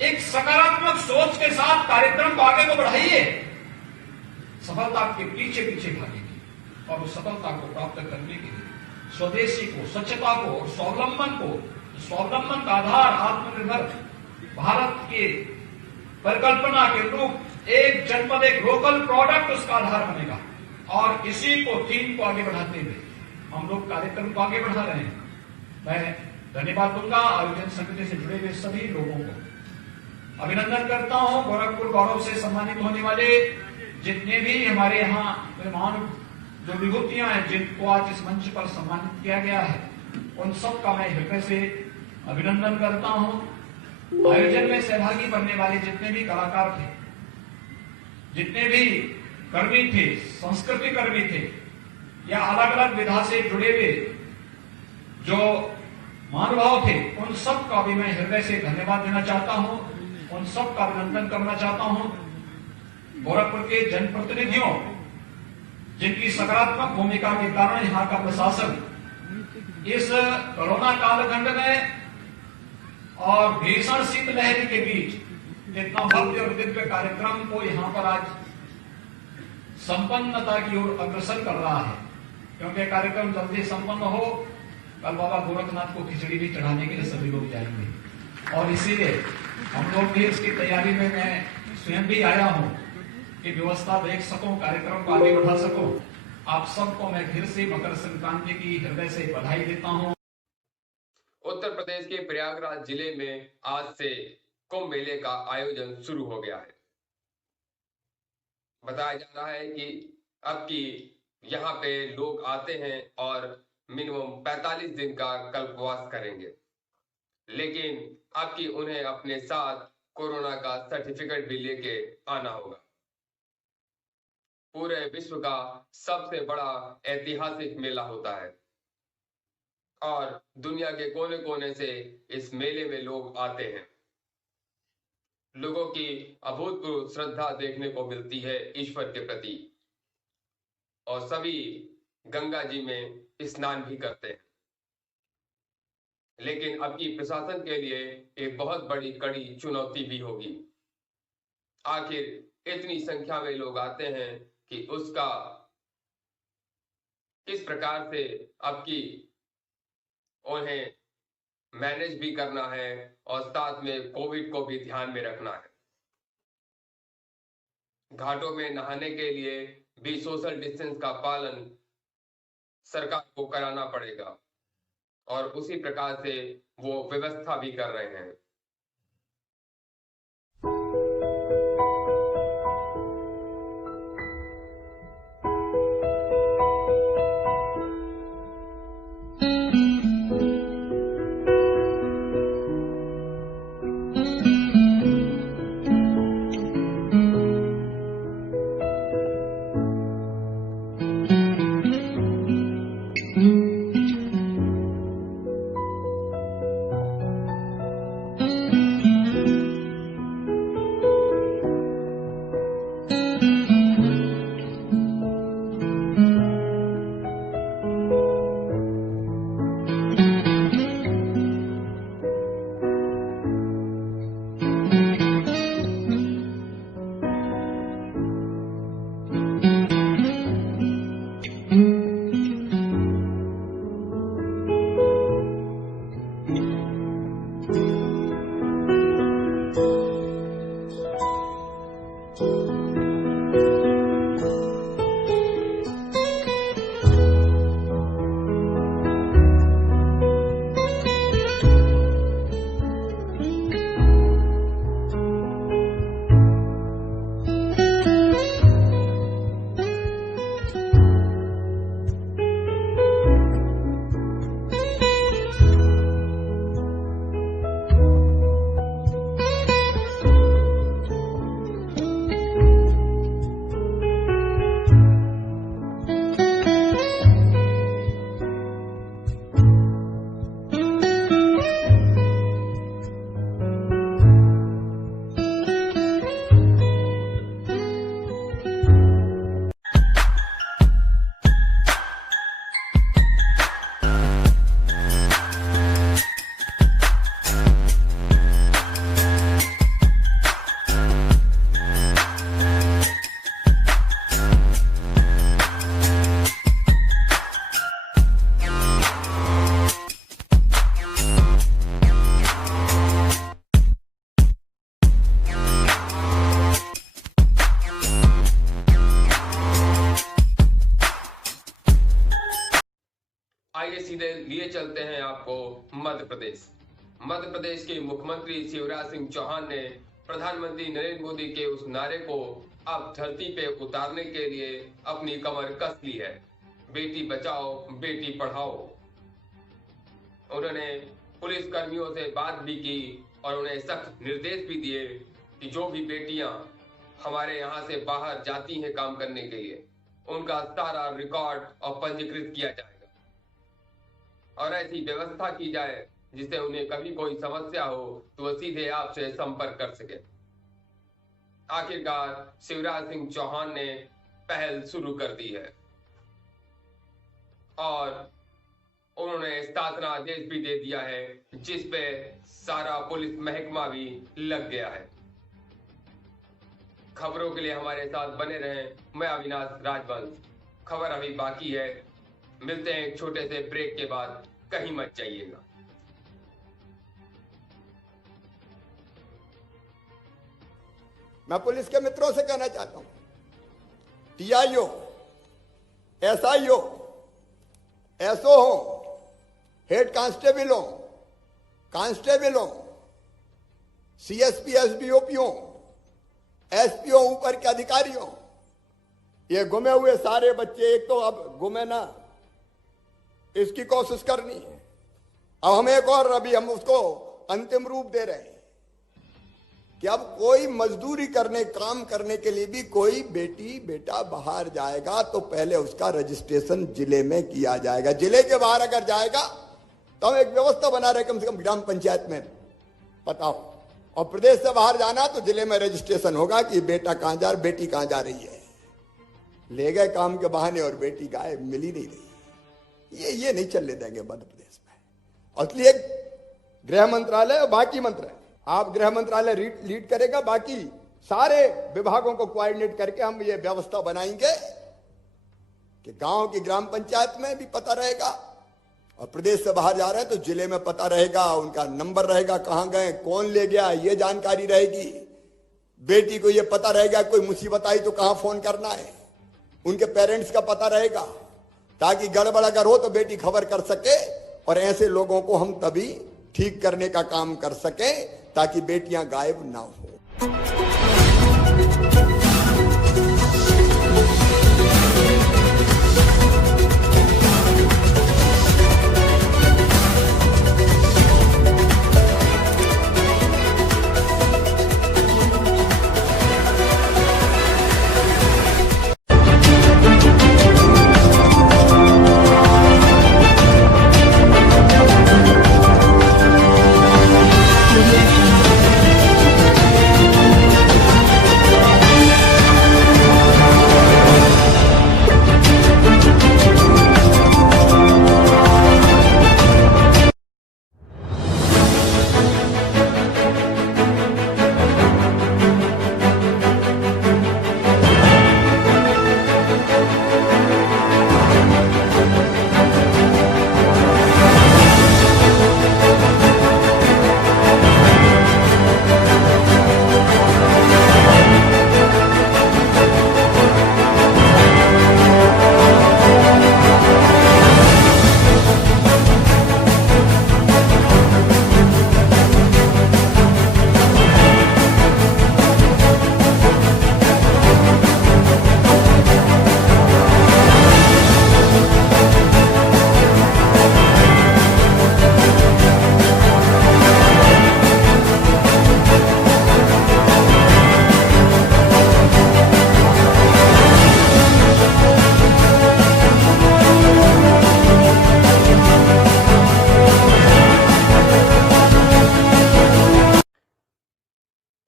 एक सकारात्मक सोच के साथ कार्यक्रम को आगे को बढ़ाइए, सफलता आपके पीछे पीछे भागेगी। और उस सफलता को प्राप्त करने के लिए स्वदेशी को, स्वच्छता को और स्वावलंबन का आधार आत्मनिर्भर भारत के परिकल्पना के अनुरूप एक जनपद एक लोकल प्रोडक्ट उसका आधार बनेगा। और इसी को थीम को आगे बढ़ाते हुए हम लोग कार्यक्रम को आगे बढ़ा रहे हैं। मैं धन्यवाद दूंगा आयोजन समिति से जुड़े हुए सभी लोगों को, अभिनंदन करता हूं। गोरखपुर गौरव से सम्मानित होने वाले जितने भी हमारे यहाँ मेहमान जो विभूतियां हैं, जिनको आज इस मंच पर सम्मानित किया गया है, उन सब का मैं हृदय से अभिनंदन करता हूं। आयोजन में सहभागी बनने वाले जितने भी कलाकार थे, जितने भी कर्मी थे, संस्कृति कर्मी थे, या अलग अलग विधा से जुड़े हुए जो महानुभाव थे, उन सब का भी मैं हृदय से धन्यवाद देना चाहता हूं, उन सब का अभिनंदन करना चाहता हूं। गोरखपुर के जनप्रतिनिधियों, जिनकी सकारात्मक भूमिका के कारण यहाँ का प्रशासन इस कोरोना कालखंड में और भीषण शीतलहर के बीच इतना भव्य और दिव्य कार्यक्रम को यहाँ पर आज संपन्नता की ओर अग्रसर कर रहा है, क्योंकि कार्यक्रम जल्दी संपन्न हो। कल बाबा गोरखनाथ को खिचड़ी भी चढ़ाने के लिए सभी लोग जाएंगे और इसीलिए हम लोग भी इसकी तैयारी में मैं स्वयं भी आया हूं कि व्यवस्था देख सकूं, कार्यक्रम को आगे बढ़ा सकूं। आप सबको मैं फिर से मकर संक्रांति की हृदय से बधाई देता हूं। उत्तर प्रदेश के प्रयागराज जिले में आज से कुंभ मेले का आयोजन शुरू हो गया है। बताया जा रहा है कि अब की यहाँ पे लोग आते हैं और मिनिमम 45 दिन का कल्पवास करेंगे, लेकिन अब की उन्हें अपने साथ कोरोना का सर्टिफिकेट भी लेके आना होगा। पूरे विश्व का सबसे बड़ा ऐतिहासिक मेला होता है और दुनिया के कोने कोने से इस मेले में लोग आते हैं। लोगों की अभूतपूर्व श्रद्धा देखने को मिलती है ईश्वर के प्रति और सभी गंगा जी में स्नान भी करते हैं। लेकिन अब की प्रशासन के लिए एक बहुत बड़ी कड़ी चुनौती भी होगी। आखिर इतनी संख्या में लोग आते हैं कि उसका किस प्रकार से अब की उन्हें मैनेज भी करना है और साथ में कोविड को भी ध्यान में रखना है। घाटों में नहाने के लिए भी सोशल डिस्टेंस का पालन सरकार को कराना पड़ेगा और उसी प्रकार से वो व्यवस्था भी कर रहे हैं। आइए सीधे लिए चलते हैं आपको मध्य प्रदेश। मध्य प्रदेश के मुख्यमंत्री शिवराज सिंह चौहान ने प्रधानमंत्री नरेंद्र मोदी के उस नारे को अब धरती पे उतारने के लिए अपनी कमर कस ली है। बेटी बचाओ बेटी पढ़ाओ। उन्होंने पुलिस कर्मियों से बात भी की और उन्हें सख्त निर्देश भी दिए कि जो भी बेटियां हमारे यहाँ से बाहर जाती हैं काम करने के लिए, उनका सारा रिकॉर्ड और पंजीकृत किया जाएगा और ऐसी व्यवस्था की जाए जिससे उन्हें कभी कोई समस्या हो तो वो सीधे आपसे संपर्क कर सके। आखिरकार शिवराज सिंह चौहान ने पहल शुरू कर दी है और उन्होंने शासन आदेश भी दे दिया है जिस पे सारा पुलिस महकमा भी लग गया है। खबरों के लिए हमारे साथ बने रहें। मैं अविनाश राजवंश। खबर अभी बाकी है। मिलते हैं एक छोटे से ब्रेक के बाद। कहीं मत जाइएगा। मैं पुलिस के मित्रों से कहना चाहता हूं, टीआईओ, एसआईओ, एसओ हो, हेड कांस्टेबल हो, कांस्टेबल हो, सीएसपी, एसडीओपी हो, एसपी हो, ऊपर के अधिकारी हो, ये गुमे हुए सारे बच्चे, एक तो अब गुमे ना, इसकी कोशिश करनी है। अब हम एक और अभी हम उसको अंतिम रूप दे रहे हैं कि अब कोई मजदूरी करने, काम करने के लिए भी कोई बेटी बेटा बाहर जाएगा तो पहले उसका रजिस्ट्रेशन जिले में किया जाएगा। जिले के बाहर अगर जाएगा तो हम एक व्यवस्था बना रहे, कम से कम ग्राम पंचायत में पता हो, और प्रदेश से बाहर जाना तो जिले में रजिस्ट्रेशन होगा कि बेटा कहां जा, बेटी कहां जा रही है। ले गए काम के बहाने और बेटी गायब, मिल ही नहीं रही। ये नहीं चलने देंगे मध्य प्रदेश में। इसलिए गृह मंत्रालय और बाकी मंत्रालय, आप गृह मंत्रालय लीड करेगा, बाकी सारे विभागों को कोऑर्डिनेट करके हम ये व्यवस्था बनाएंगे कि गांव की ग्राम पंचायत में भी पता रहेगा, और प्रदेश से बाहर जा रहे हैं तो जिले में पता रहेगा, उनका नंबर रहेगा, कहां गए, कौन ले गया, ये जानकारी रहेगी। बेटी को ये पता रहेगा कोई मुसीबत आई तो कहां फोन करना है, उनके पेरेंट्स का पता रहेगा, ताकि गड़बड़ अगर हो तो बेटी खबर कर सके, और ऐसे लोगों को हम तभी ठीक करने का काम कर सके ताकि बेटियां गायब ना हो।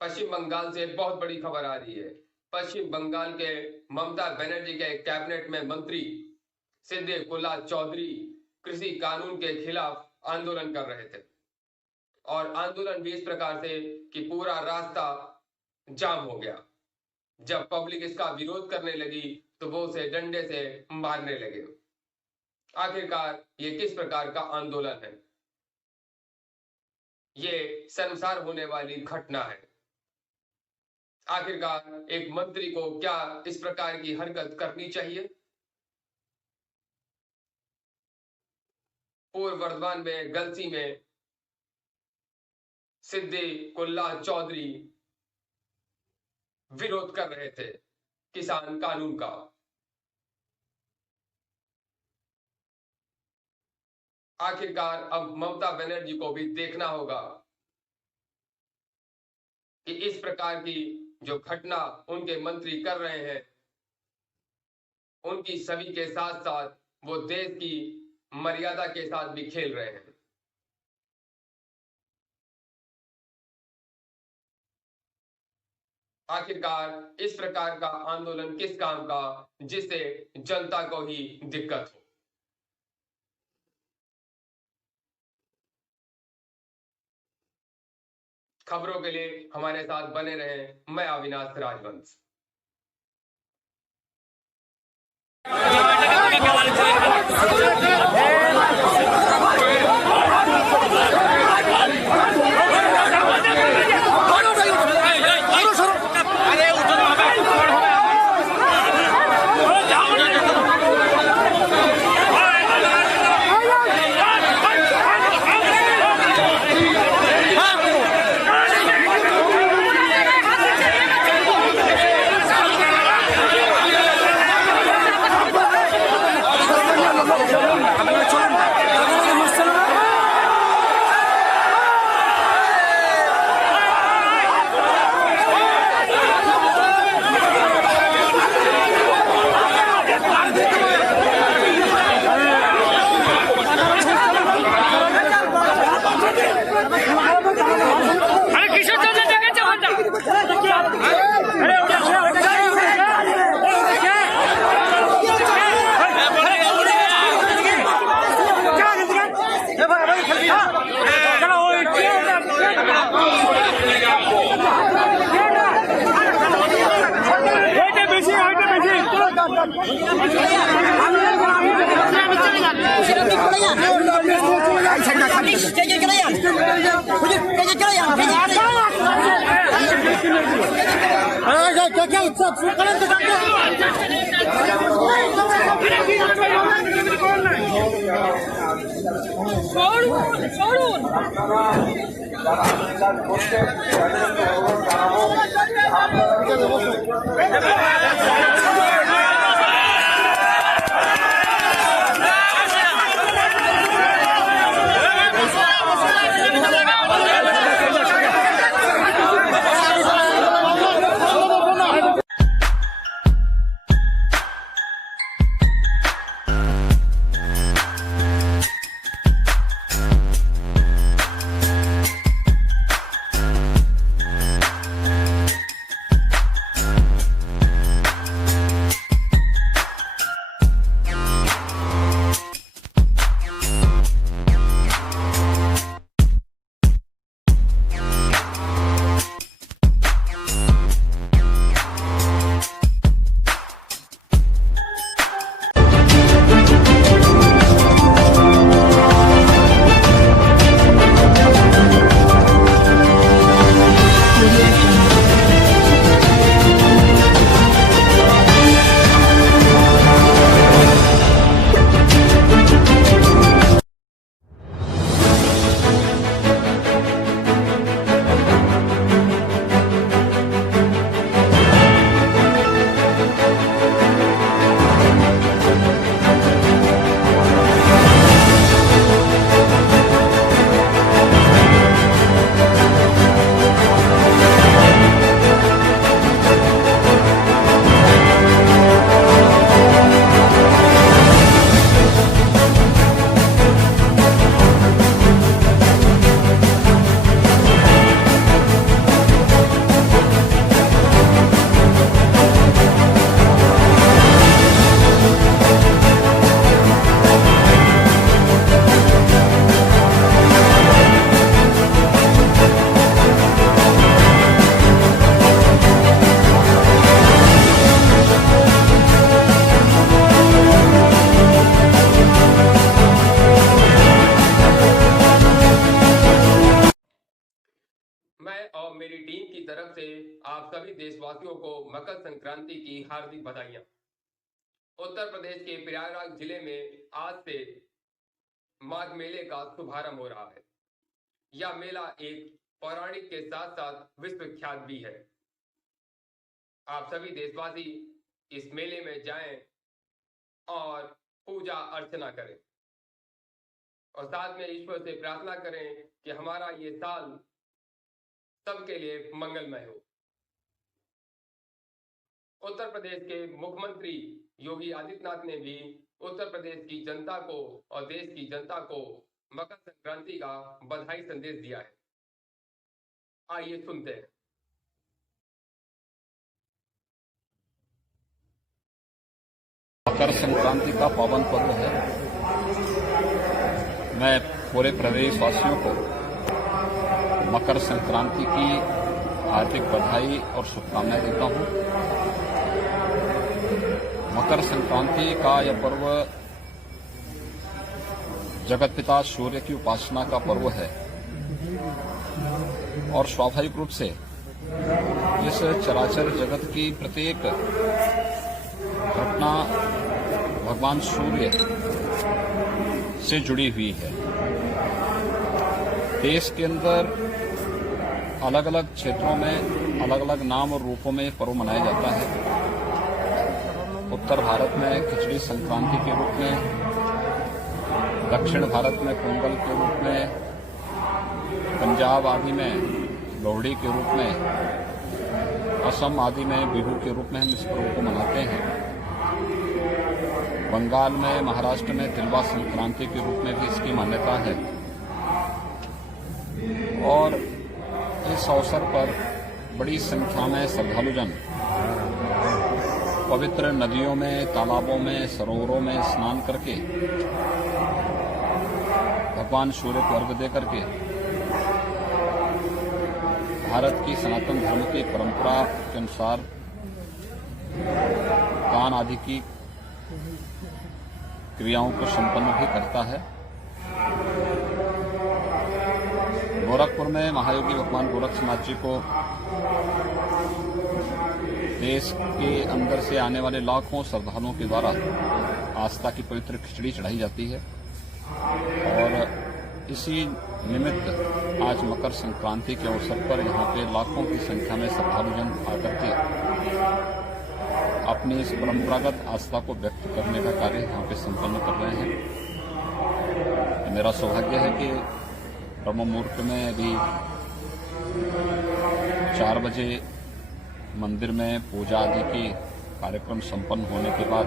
पश्चिम बंगाल से बहुत बड़ी खबर आ रही है। पश्चिम बंगाल के ममता बनर्जी के कैबिनेट में मंत्री सिद्धे कुल्ला चौधरी कृषि कानून के खिलाफ आंदोलन कर रहे थे, और आंदोलन भी इस प्रकार से कि पूरा रास्ता जाम हो गया। जब पब्लिक इसका विरोध करने लगी तो वो उसे डंडे से मारने लगे। आखिरकार ये किस प्रकार का आंदोलन है? ये शर्मसार होने वाली घटना है। आखिरकार एक मंत्री को क्या इस प्रकार की हरकत करनी चाहिए? पूर्व वर्धमान में गलसी में सिद्धे कुल्ला चौधरी विरोध कर रहे थे किसान कानून का। आखिरकार अब ममता बनर्जी को भी देखना होगा कि इस प्रकार की जो घटना उनके मंत्री कर रहे हैं, उनकी सभी के साथ साथ वो देश की मर्यादा के साथ भी खेल रहे हैं। आखिरकार इस प्रकार का आंदोलन किस काम का, जिससे जनता को ही दिक्कत हो। खबरों के लिए हमारे साथ बने रहें। मैं अविनाश राजवंश। मैं और मेरी टीम की तरफ से आप सभी देशवासियों को मकर संक्रांति की हार्दिक बधाइयां। उत्तर प्रदेश के प्रयागराज जिले में आज से माघ मेले का शुभारंभ हो रहा है। यह मेला एक पौराणिक के साथ साथ विश्व विख्यात भी है। आप सभी देशवासी इस मेले में जाएं और पूजा अर्चना करें और साथ में ईश्वर से प्रार्थना करें कि हमारा ये साल सबके लिए मंगलमय हो। उत्तर प्रदेश के मुख्यमंत्री योगी आदित्यनाथ ने भी उत्तर प्रदेश की जनता को और देश की जनता को मकर संक्रांति का बधाई संदेश दिया है। आइए सुनते हैं। मकर संक्रांति का पावन पर्व है। मैं पूरे प्रदेशवासियों को मकर संक्रांति की हार्दिक बधाई और शुभकामनाएं देता हूं। मकर संक्रांति का यह पर्व जगतपिता सूर्य की उपासना का पर्व है और स्वाभाविक रूप से इस चराचर जगत की प्रत्येक घटना भगवान सूर्य से जुड़ी हुई है। देश के अंदर अलग अलग क्षेत्रों में अलग अलग नाम और रूपों में पर्व मनाया जाता है। उत्तर भारत में खिचड़ी संक्रांति के रूप में, दक्षिण भारत में पोंगल के रूप में, पंजाब आदि में लोहड़ी के रूप में, असम आदि में बिहू के रूप में हम इस पर्व को मनाते हैं। बंगाल में, महाराष्ट्र में तिलवा संक्रांति के रूप में भी इसकी मान्यता है। और इस अवसर पर बड़ी संख्या में श्रद्धालुजन पवित्र नदियों में, तालाबों में, सरोवरों में स्नान करके भगवान सूर्य को अर्घ्य दे करके भारत की सनातन धर्म की परंपरा के अनुसार दान आदि की क्रियाओं को संपन्न भी करता है। गोरखपुर में महायोगी भगवान गोरक्षनाथ जी को देश के अंदर से आने वाले लाखों श्रद्धालुओं के द्वारा आस्था की पवित्र खिचड़ी चढ़ाई जाती है और इसी निमित्त आज मकर संक्रांति के अवसर पर यहाँ पे लाखों की संख्या में श्रद्धालुजन आकर के अपनी इस परंपरागत आस्था को व्यक्त करने का कार्य यहाँ पे संपन्न कर रहे हैं। मेरा सौभाग्य है कि ब्रह्म मुहूर्त में अभी 4 बजे मंदिर में पूजा आदि की कार्यक्रम संपन्न होने के बाद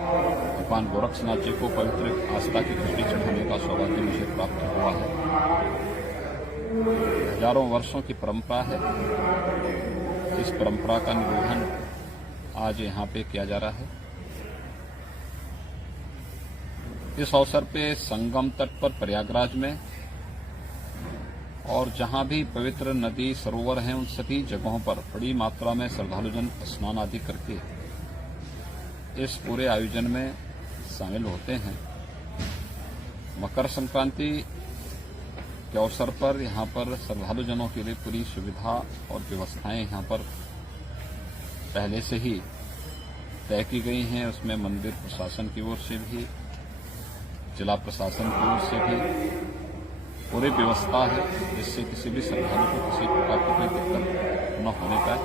भगवान गोरक्षनाथ जी को पवित्र आस्था की खिचड़ी चढ़ाने का सौभाग्य मुझे प्राप्त हुआ है। हजारों वर्षों की परंपरा है। इस परंपरा का निर्वहन आज यहाँ पे किया जा रहा है। इस अवसर पे संगम तट पर प्रयागराज में और जहां भी पवित्र नदी सरोवर हैं उन सभी जगहों पर बड़ी मात्रा में श्रद्धालुजन स्नान आदि करके इस पूरे आयोजन में शामिल होते हैं। मकर संक्रांति के अवसर पर यहाँ पर श्रद्धालुजनों के लिए पूरी सुविधा और व्यवस्थाएं यहाँ पर पहले से ही तय की गई हैं। उसमें मंदिर प्रशासन की ओर से भी, जिला प्रशासन की ओर से भी पूरी व्यवस्था है जिससे किसी भी श्रद्धालु को किसी प्रकार की कोई दिक्कत न होने पाए।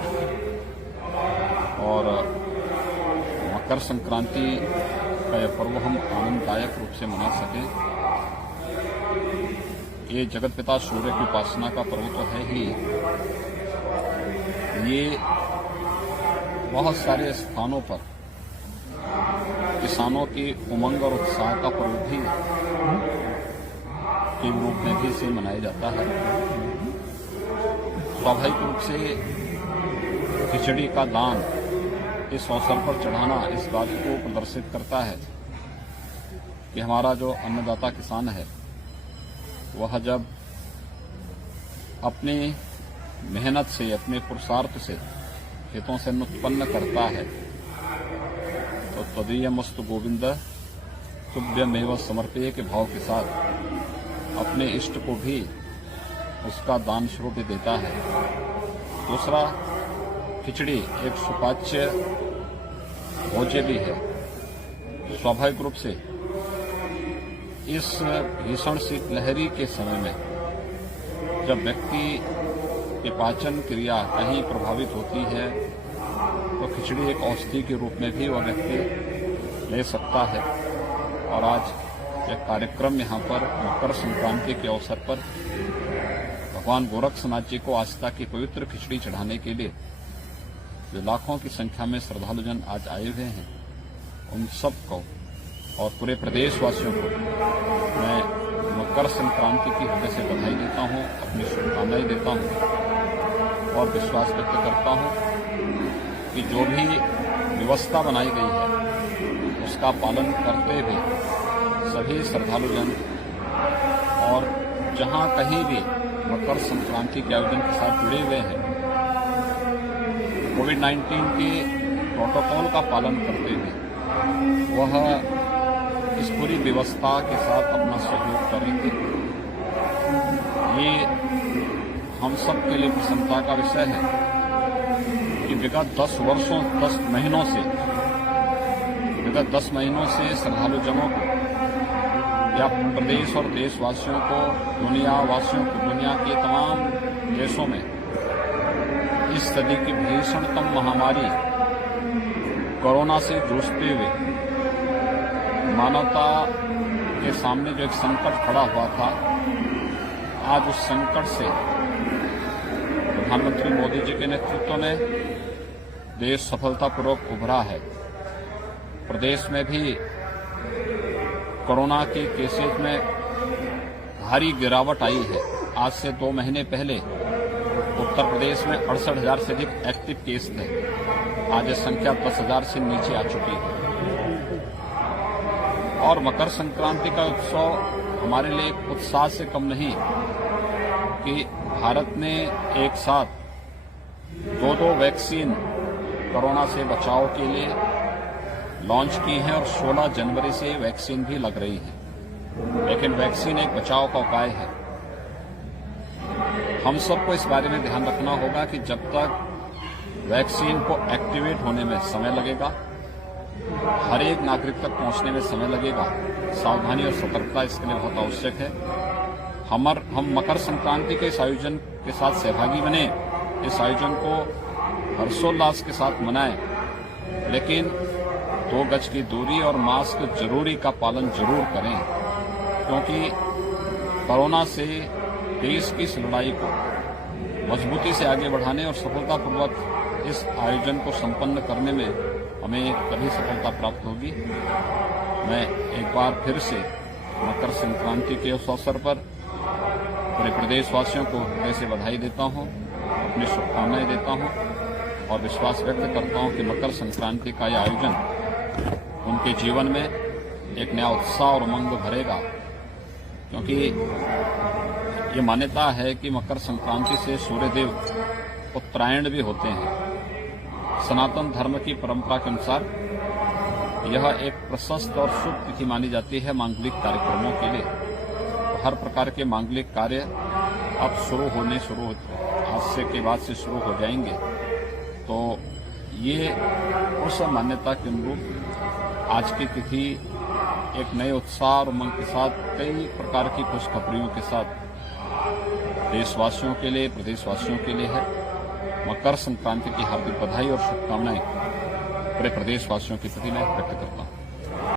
और मकर संक्रांति का यह पर्व हम आनंददायक रूप से मना सकें। ये जगतपिता सूर्य की उपासना का पर्व तो है ही, ये बहुत सारे स्थानों पर किसानों की उमंग और उत्साह का पर्व भी के रूप में भी इसे मनाया जाता है। स्वाभाविक रूप से खिचड़ी का दान इस अवसर पर चढ़ाना इस बात को प्रदर्शित करता है कि हमारा जो अन्नदाता किसान है वह जब अपनी मेहनत से, अपने पुरुषार्थ से खेतों से उत्पन्न करता है तो तदीयमस्तु गोविंद तुभ्यमेव समर्पये के भाव के साथ अपने इष्ट को भी उसका दान स्वरूप देता है। दूसरा, खिचड़ी एक सुपाच्य भोज्य भी है। स्वाभाविक रूप से इस भीषण शीतलहरी के समय में जब व्यक्ति की पाचन क्रिया कहीं प्रभावित होती है तो खिचड़ी एक औषधि के रूप में भी वह व्यक्ति ले सकता है। और आज यह कार्यक्रम यहाँ पर मकर संक्रांति के अवसर पर भगवान गोरक्षनाथ जी को आस्था की पवित्र खिचड़ी चढ़ाने के लिए जो लाखों की संख्या में श्रद्धालुजन आज आए हुए हैं, उन सबको और पूरे प्रदेशवासियों को मैं मकर संक्रांति की हृदय से बधाई देता हूँ, अपनी शुभकामनाएं देता हूँ और विश्वास व्यक्त करता हूँ कि जो भी व्यवस्था बनाई गई है उसका पालन करते हुए सभी श्रद्धालुजन और जहाँ कहीं भी मकर संक्रांति के आयोजन के साथ जुड़े हुए हैं, कोविड-19 के प्रोटोकॉल का पालन करते हुए वह इस पूरी व्यवस्था के साथ अपना सहयोग करेंगे। ये हम सब के लिए प्रसन्नता का विषय है कि विगत 10 महीनों से श्रद्धालुजनों को या प्रदेश और देशवासियों को, दुनिया के तमाम देशों में इस सदी की भीषणतम महामारी कोरोना से जूझते हुए मानवता के सामने जो एक संकट खड़ा हुआ था, आज उस संकट से प्रधानमंत्री मोदी जी के नेतृत्व में देश सफलतापूर्वक उभरा है। प्रदेश में भी कोरोना के केसेस में भारी गिरावट आई है। आज से 2 महीने पहले उत्तर प्रदेश में 68,000 से अधिक एक्टिव केस थे। आज ये संख्या 10,000 से नीचे आ चुकी है। और मकर संक्रांति का उत्सव हमारे लिए उत्साह से कम नहीं कि भारत ने एक साथ 2 वैक्सीन कोरोना से बचाव के लिए लॉन्च की हैं और 16 जनवरी से वैक्सीन भी लग रही है। लेकिन वैक्सीन एक बचाव का उपाय है। हम सबको इस बारे में ध्यान रखना होगा कि जब तक वैक्सीन को एक्टिवेट होने में समय लगेगा, हर एक नागरिक तक पहुंचने में समय लगेगा, सावधानी और सतर्कता इसके लिए बहुत आवश्यक है। हम मकर संक्रांति के इस आयोजन के साथ सहभागी बने, इस आयोजन को हर्षोल्लास के साथ मनाएं, लेकिन 2 गज की दूरी और मास्क जरूरी का पालन जरूर करें, क्योंकि कोरोना से देश की इस लड़ाई को मजबूती से आगे बढ़ाने और सफलतापूर्वक इस आयोजन को संपन्न करने में हमें तभी सफलता प्राप्त होगी। मैं एक बार फिर से मकर संक्रांति के उस अवसर पर पूरे प्रदेशवासियों को हृदय से बधाई देता हूं, अपनी शुभकामनाएं देता हूं और विश्वास व्यक्त करता हूं कि मकर संक्रांति का यह आयोजन उनके जीवन में एक नया उत्साह और उमंग भरेगा, क्योंकि ये मान्यता है कि मकर संक्रांति से सूर्यदेव उत्तरायण भी होते हैं। सनातन धर्म की परंपरा के अनुसार यह एक प्रशस्त और शुभ तिथि मानी जाती है मांगलिक कार्यक्रमों के लिए। तो हर प्रकार के मांगलिक कार्य अब आज से के बाद से शुरू हो जाएंगे। तो ये उस मान्यता के अनुरूप आज की तिथि एक नए उत्साह और उमंग के साथ कई प्रकार की खुशखबरियों के साथ देशवासियों के लिए, प्रदेशवासियों के लिए है। मकर संक्रांति की हार्दिक बधाई और शुभकामनाएं पूरे प्रदेशवासियों के प्रति मैं व्यक्त करता हूं।